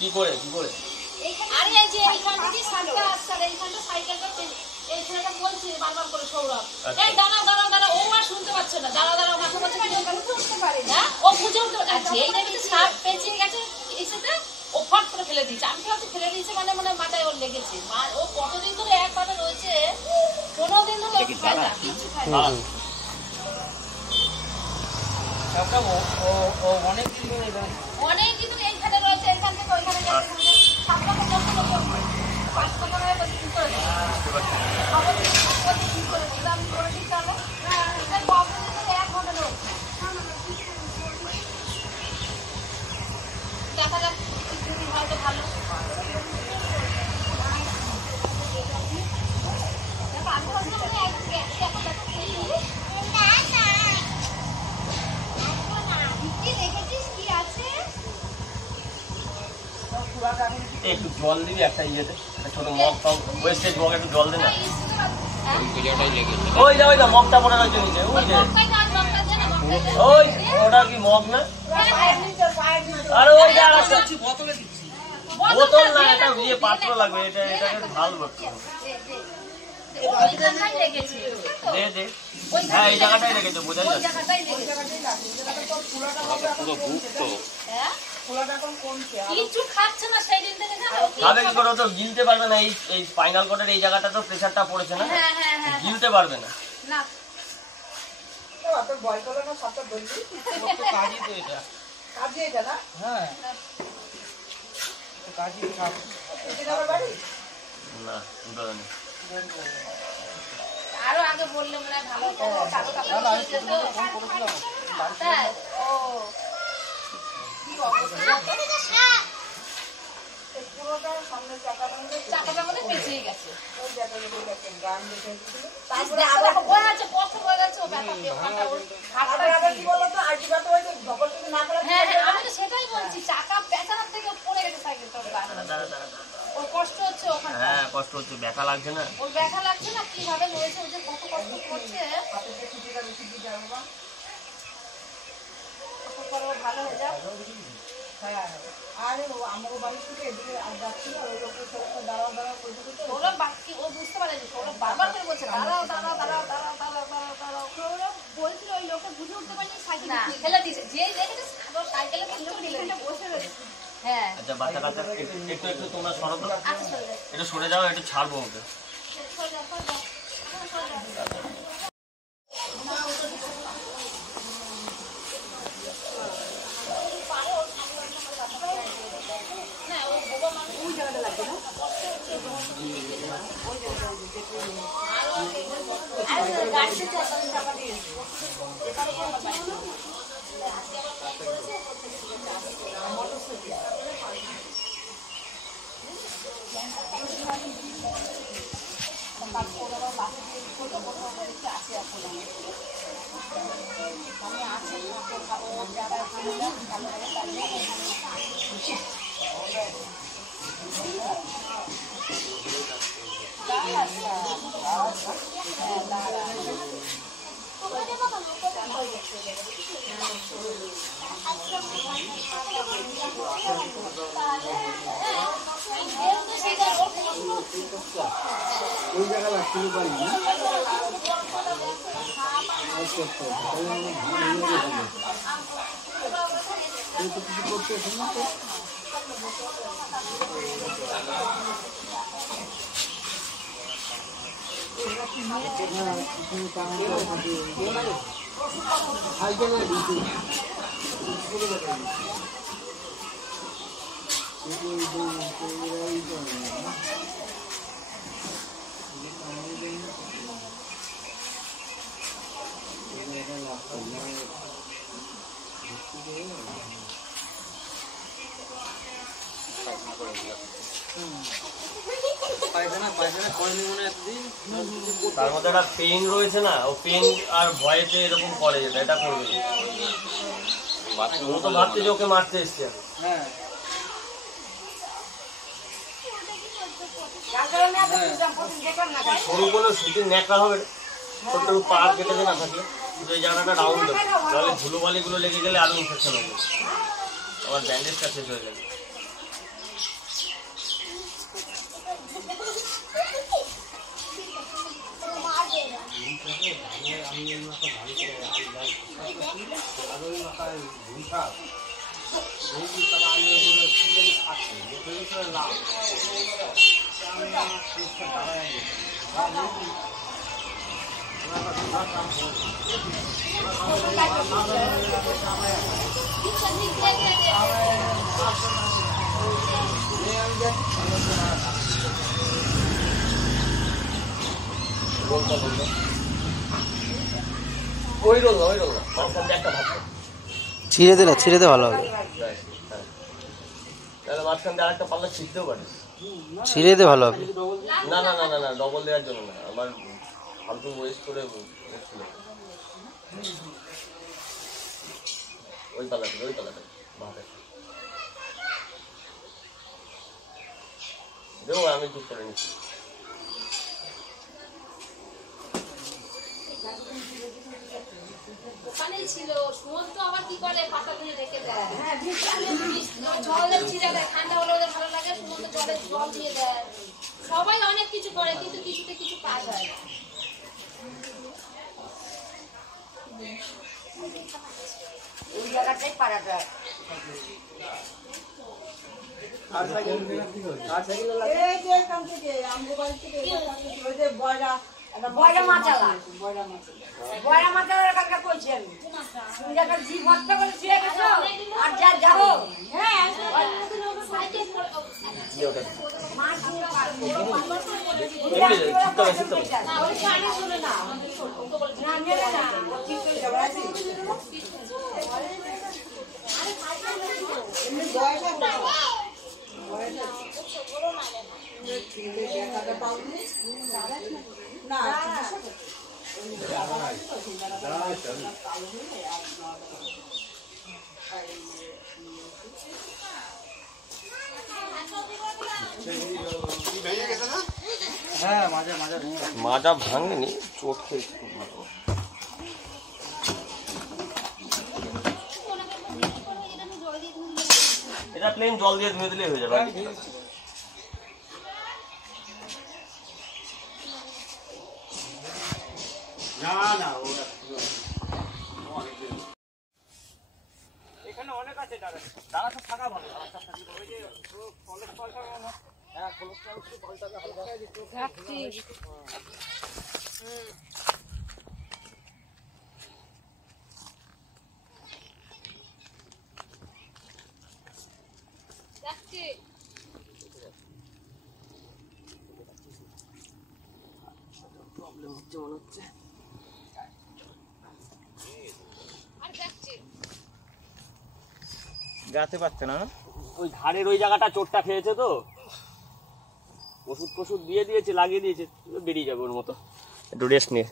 কি করে আরে এই যে এইখান থেকে সাইকেল আসছে আর এইখানটা সাইকেলটা এই ছেলেটা বলছে বারবার করে সৌরভ এই দাঁড়াও ও আর শুনতে পাচ্ছে না দাঁড়াও আমাকে বলছে কি উঠতে পারে না ও বুঝে উঠতে পারছে এই দেখি সাপ পেঁচিয়ে গেছে এসেতে ও ফট করে ফেলে দিয়েছে আমি ভাবছি ফেলে দিয়েছে মানে মাথায় ওর লেগেছে ও কতদিন ধরে একভাবে রয়েছে 15 দিন ধরে খায় না কিছু খায় না সবটা ও অনেক দিন ধরে এইখানে রয়েছে এখান থেকে ওইখানে গেছে সাপটাকে যখন পাঁচটা করে কি করে খবর কি করে দিলাম করে দিতে হবে এটা প্রবলেম হচ্ছে 1 ঘন্টা রয়েছে দেখা যাক যদি হয়তো ভালো একটু জল দিবি একটা ইয়েতে ছোট মগ পাও ওয়েস্টেজ মগ একটু জল দে না ওই যা মগটা পড়ে রয়েছে নিচে ওই ওটা কি মগ না আরে ওই যা বোতলে দিচ্ছি বোতল না এটা ইয়ে পাত্র লাগবে এটাকে ঢাল করতে দে হ্যাঁ এই জায়গাটাই রেখেছে বোঝা যাচ্ছে পুরো বুক তো কিছু খাচ্ছে না সেই দিন থেকে খাবে কি করে তো গিলতে পারবে না এই স্পাইনাল কর্ডের এই জায়গাটা তো প্রেসারটা পড়েছে না গিলতে পারবে না না তোর ভয় করলো না সবটা বলবি তো কাজই তো এটা কাজই এটা না হ্যাঁ তো কাজই খাব এটা আমার বাড়ি না উদাহরণ আরো আগে বললে মনে হয় ভালো হতো না আমি ফোন করেছিলাম ও কি অবস্থা পুরোটা সামনে চাকাটা মধ্যে পেঁচিয়ে গেছে ওই জায়গাটা গান দেখেছিল তারপরে আবার বয়ে আছে কষ্ট হয়ে গেছে ও ব্যাপারটা ওখানটা ওর হাতটা আবার কি বলো তো আর্টিবা তো ওই ডবল থেকে না করা হ্যাঁ আমি তো সেটাই বলছি চাকা পেছানোর থেকে পড়ে গেছে সাইকেলটা ওর কষ্ট হচ্ছে ওখানটা হ্যাঁ কষ্ট হচ্ছে ব্যথা লাগছে না ওর ব্যথা লাগছে না কিভাবে হয়েছে ওই যে কত কষ্ট করছে হাতে যে ছুটিটা বেশি দিতে হবে না কত করে ভালো হয়ে যায় হ্যাঁ আরে ও আমার বাড়ি থেকে এদিকে যাচ্ছিল ওই লোকের সাথে দাঁড়াও করতে ওরা বাকি ও বুঝতে পারেনি ওরা বারবার করে বলছে দাঁড়াও বলছিল ওই লোকটা বুঝে উঠতে পারেনি সাইকেল ফেলে দিয়েছে যেই দেখেছে সাইকেলে বসে রয়েছে হ্যাঁ আচ্ছা বাচ্চা কাচ্চা একটু তোমরা সরো তো একটু সরে যাও একটু ছাড়বো ওকে ওই জায়গা লাগছিল পারি না আচ্ছা তো কিছু করতেছে না তো সাইকেল তার মধ্যে একটা পেন রয়েছে না ও পেন আর ভয়েতে এরকম করে যেটা এটা করবে ও তো ভাবছে যে ওকে মারতে এসছে সরু কোনো সুতির ন্যাকড়া হবে ছোট্ট পা কেটে না থাকলে কিন্তু এই জায়গাটা রাউন্ড হবে তাহলে ধুলোবালিগুলো লেগে গেলে আরো ইনফেকশন হবে আমার ব্যান্ডেজটা শেষ হয়ে যাবে ওই রোল না মাঝখান দিয়ে একটা ভাত ছিঁড়ে দে ভালো হবে। তাহলে মাঝখান দিয়ে আরেকটা পাল্লা ছিঁড়তেও পারিস। ছিঁড়ে দে ভালো হবে। না না না না না ডবল দেওয়ার জন্য না, আমার ফালতু ওয়েস্ট করে ওই পাল্লাটা ভাতে দেবো, আমি ঠিক করে নিচ্ছি। ওখানেই ছিল সুমন তো আবার কি করে পাতা দিয়ে রেখে দেয়। জলের ছিঁড়ে দেয়, ঠান্ডা হলে ওদের ভালো লাগে, সুমন তো জল দিয়ে দেয়। সবাই অনেক কিছু করে কিন্তু কিছুতে কিছু কাজ হয় না। ওই জায়গাটাই পারা যায়। এই যে এখান থেকে আমাদের বাড়ি থেকে ওই যে বয়রা মাছালা কালকে কইছি আমি। তুমি যখন জি ভর্তা করে শুয়ে গেছো আর যা যাবো হ্যাঁ সাইকেল করে মাছ দিয়ে না ওই গানে শুনে না ওকে বলে না নেবে না ঠিক করে যাবে আরে সাইকেল এমনি বয়রা বয়রা বড় মানে না ঠিক দেখাতে পাওনি না হ্যাঁ মাজা ভাঙেনি, চোখে একটু ভালো। এটা প্লেন জল দিয়ে ধুয়ে দিলে হয়ে যাবে। এখানে অনেক আছে দাঁড়া তো থাকা ভালো। ওই যে কলেজ পাল্টা হ্যাঁ কলেজ পাল্টাকে হালকা যাচ্ছি যাচ্ছি প্রবলেম হচ্ছে মনে হচ্ছে। আর যাচ্ছি গাতে পারছে না। ওই ঘাড়ের ওই জায়গাটা চোটটা খেয়েছে তো, ওষুধ দিয়ে দিয়েছে, লাগিয়ে দিয়েছে, বেরিয়ে যাবে ওর মতো। একটু রেস্ট নিয়ে